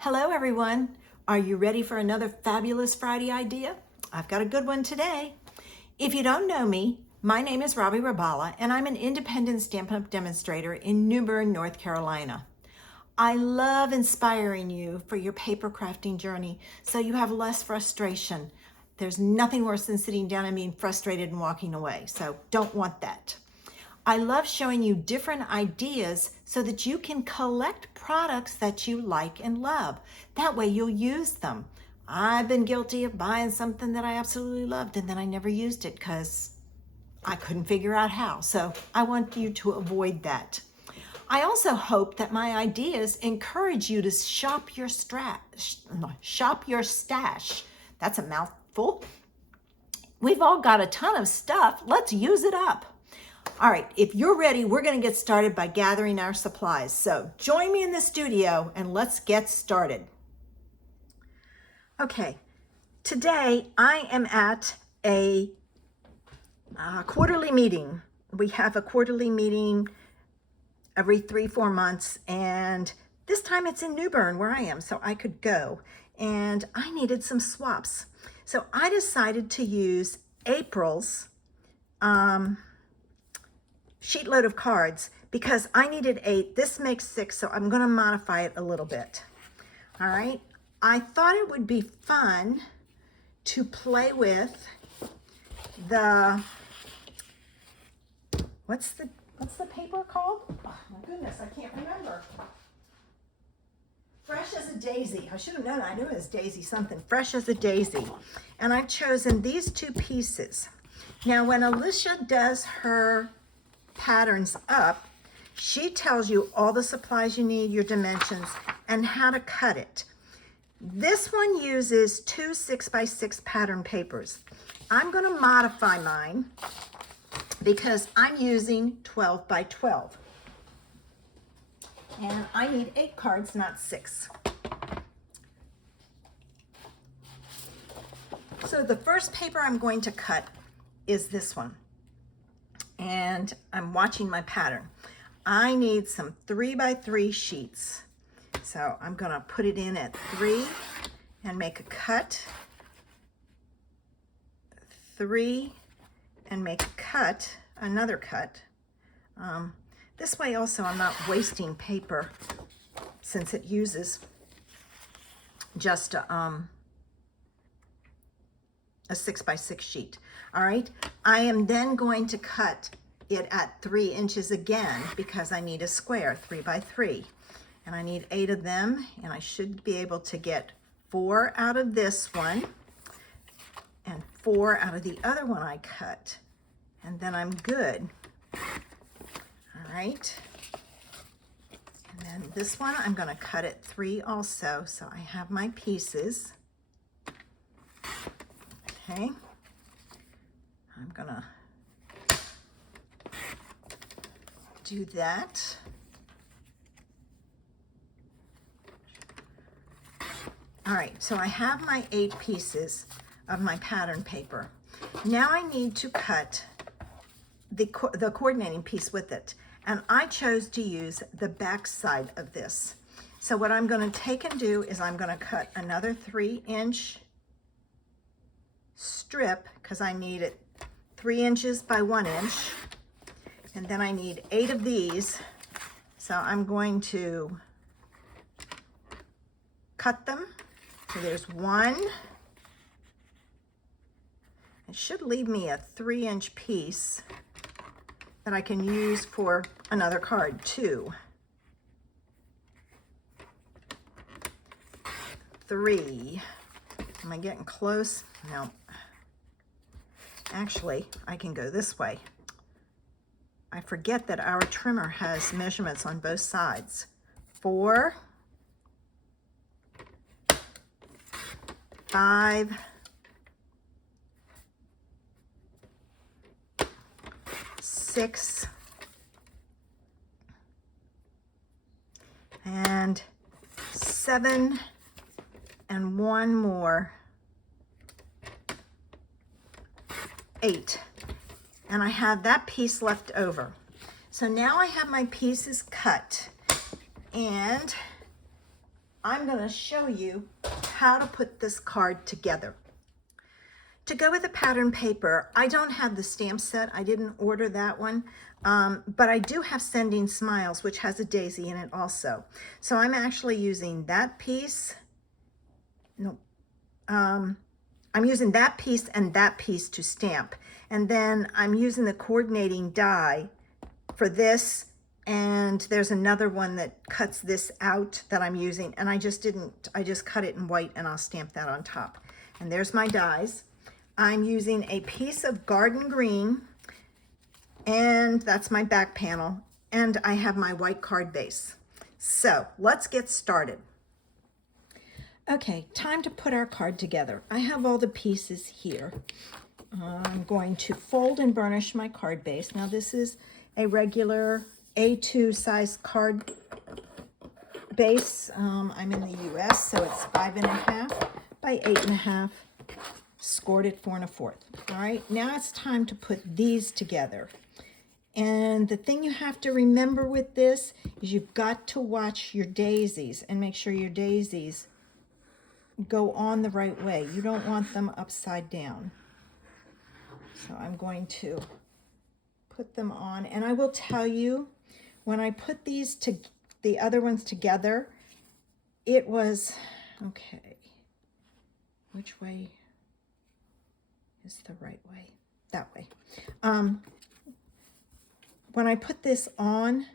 Hello everyone. Are you ready for another fabulous Friday idea? I've got a good one today. If you don't know me, my name is Robbie Rabala and I'm an independent Stampin' Up! Demonstrator in New Bern, North Carolina. I love inspiring you for your paper crafting journey so you have less frustration. There's nothing worse than sitting down and being frustrated and walking away, so don't want that. I love showing you different ideas so that you can collect products that you like and love. That way you'll use them. I've been guilty of buying something that I absolutely loved and then I never used it because I couldn't figure out how. So I want you to avoid that. I also hope that my ideas encourage you to shop your stash. That's a mouthful. We've all got a ton of stuff. Let's use it up. All right, if you're ready, we're going to get started by gathering our supplies. So join me in the studio and let's get started. Okay, today I am at a quarterly meeting. We have a quarterly meeting every 3-4 months, and this time it's in New Bern where I am, so I could go. And I needed some swaps. So I decided to use April's sheet load of cards because I needed 8. This makes 6, so I'm going to modify it a little bit. All right. I thought it would be fun to play with the what's the paper called? Oh my goodness, I can't remember. Fresh as a daisy. I should have known. I knew it was daisy something. Fresh as a daisy. And I've chosen these 2 pieces. Now, when Alicia does her patterns up, she tells you all the supplies you need, your dimensions, and how to cut it. This one uses 2 6x6 pattern papers. I'm going to modify mine because I'm using 12 by 12. And I need 8 cards, not 6. So the first paper I'm going to cut is this one. And I'm watching my pattern. I need some 3x3 sheets. So I'm going to put it in at 3 and make a cut. 3 and make a cut, another cut. This way also I'm not wasting paper since it uses just a 6x6 sheet. All right, I am then going to cut it at 3 inches again because I need a square, 3x3. And I need 8 of them, and I should be able to get 4 out of this one and 4 out of the other one I cut. And then I'm good. All right. And then this one, I'm going to cut at 3 also, so I have my pieces. Okay. I'm going to do that. All right, so I have my 8 pieces of my pattern paper. Now I need to cut the coordinating piece with it. And I chose to use the back side of this. So what I'm going to take and do is I'm going to cut another 3-inch strip because I need it 3 inches by 1 inch. And then I need 8 of these. So I'm going to cut them. So there's 1. It should leave me a 3-inch piece that I can use for another card, 2. 3. Am I getting close? No. Actually, I can go this way. I forget that our trimmer has measurements on both sides. 4, 5, 6, and 7, and 1 more, 8. And I have that piece left over. So now I have my pieces cut, and I'm going to show you how to put this card together. To go with the pattern paper, I don't have the stamp set. I didn't order that one, but I do have Sending Smiles, which has a daisy in it also. So I'm actually using that piece. No, I'm using that piece and that piece to stamp. And then I'm using the coordinating die for this. And there's another one that cuts this out that I'm using. And I just cut it in white and I'll stamp that on top. And there's my dies. I'm using a piece of garden green, and that's my back panel, and I have my white card base. So let's get started. Okay, time to put our card together. I have all the pieces here. I'm going to fold and burnish my card base. Now this is a regular A2 size card base. I'm in the US, so it's 5.5 by 8.5. Scored at 4 1/4. All right, now it's time to put these together. And the thing you have to remember with this is you've got to watch your daisies and make sure your daisies go on the right way. You don't want them upside down. So I'm going to put them on, and I will tell you, when I put these to the other ones together, it was okay. Which way is the right way? That way. When I put this on,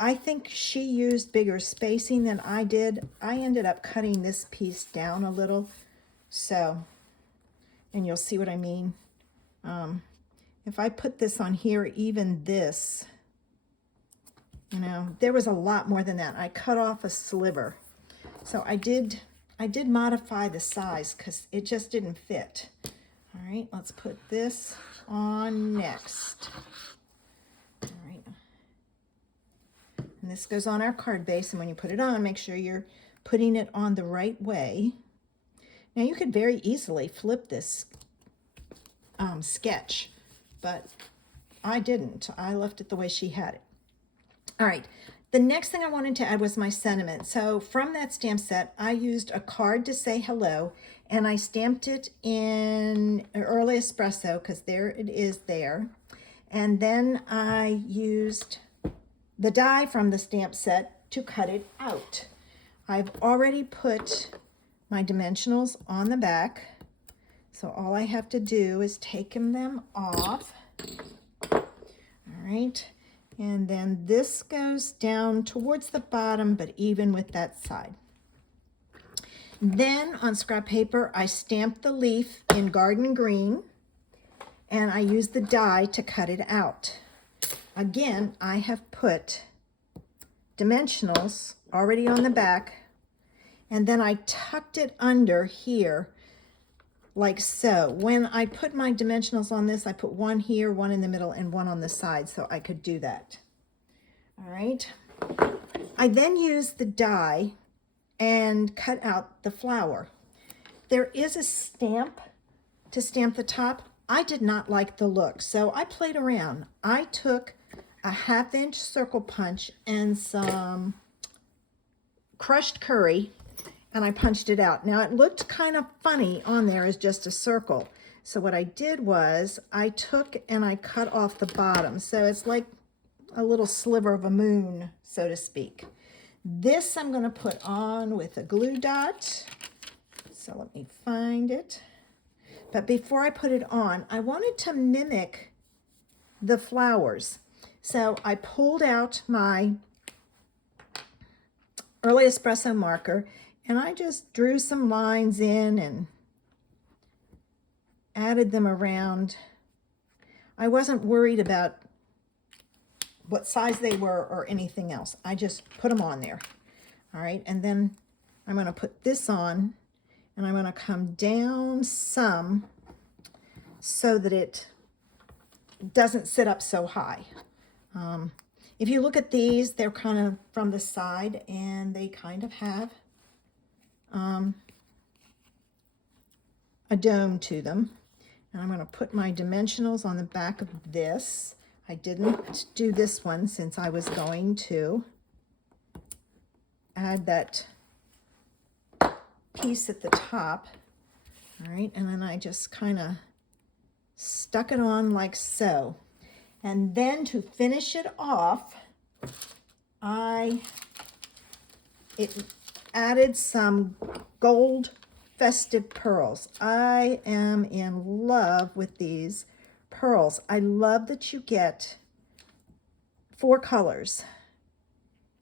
I think she used bigger spacing than I did. I ended up cutting this piece down a little, so, and you'll see what I mean. If I put this on here, even this, you know, there was a lot more than that. I cut off a sliver. So I did modify the size because it just didn't fit. All right, let's put this on next. All right. And this goes on our card base, and when you put it on, make sure you're putting it on the right way. Now you could very easily flip this sketch, but I didn't. I left it the way she had it. All right. The next thing I wanted to add was my sentiment. So from that stamp set, I used a card to say hello, and I stamped it in Early Espresso because there it is there. And then I used the die from the stamp set to cut it out. I've already put my dimensionals on the back, so all I have to do is take them off. All right. And then this goes down towards the bottom, but even with that side. Then on scrap paper, I stamped the leaf in garden green, and I used the die to cut it out. Again, I have put dimensionals already on the back, and then I tucked it under here like so. When I put my dimensionals on this, I put one here, one in the middle, and one on the side, so I could do that. All right. I then used the die and cut out the flower. There is a stamp to stamp the top. I did not like the look, so I played around. I took a 1/2-inch circle punch and some crushed curry, and I punched it out. Now it looked kind of funny on there as just a circle. So what I did was I took and I cut off the bottom. So it's like a little sliver of a moon, so to speak. This I'm going to put on with a glue dot. So let me find it. But before I put it on, I wanted to mimic the flowers. So I pulled out my Early Espresso marker, and I just drew some lines in and added them around. I wasn't worried about what size they were or anything else. I just put them on there. All right, and then I'm going to put this on, and I'm going to come down some so that it doesn't sit up so high. If you look at these, they're kind of from the side, and they kind of have a dome to them. And I'm going to put my dimensionals on the back of this. I didn't do this one since I was going to add that piece at the top. All right, and then I just kind of stuck it on like so. And then to finish it off, it added some gold festive pearls. I am in love with these pearls. I love that you get 4 colors.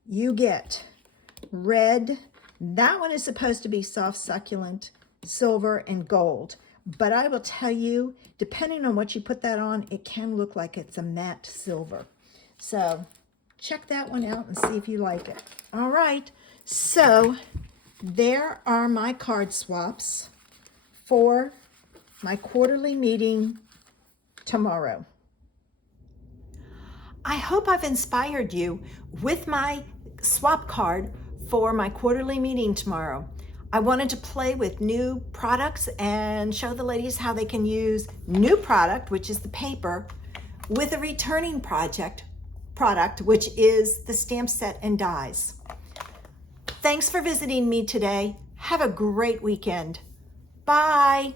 You get red. That one is supposed to be soft, succulent, silver, and gold. But I will tell you, depending on what you put that on, it can look like it's a matte silver. So check that one out and see if you like it. All right, so there are my card swaps for my quarterly meeting tomorrow. I hope I've inspired you with my swap card for my quarterly meeting tomorrow. I wanted to play with new products and show the ladies how they can use new product, which is the paper, with a returning product, which is the stamp set and dies. Thanks for visiting me today. Have a great weekend. Bye.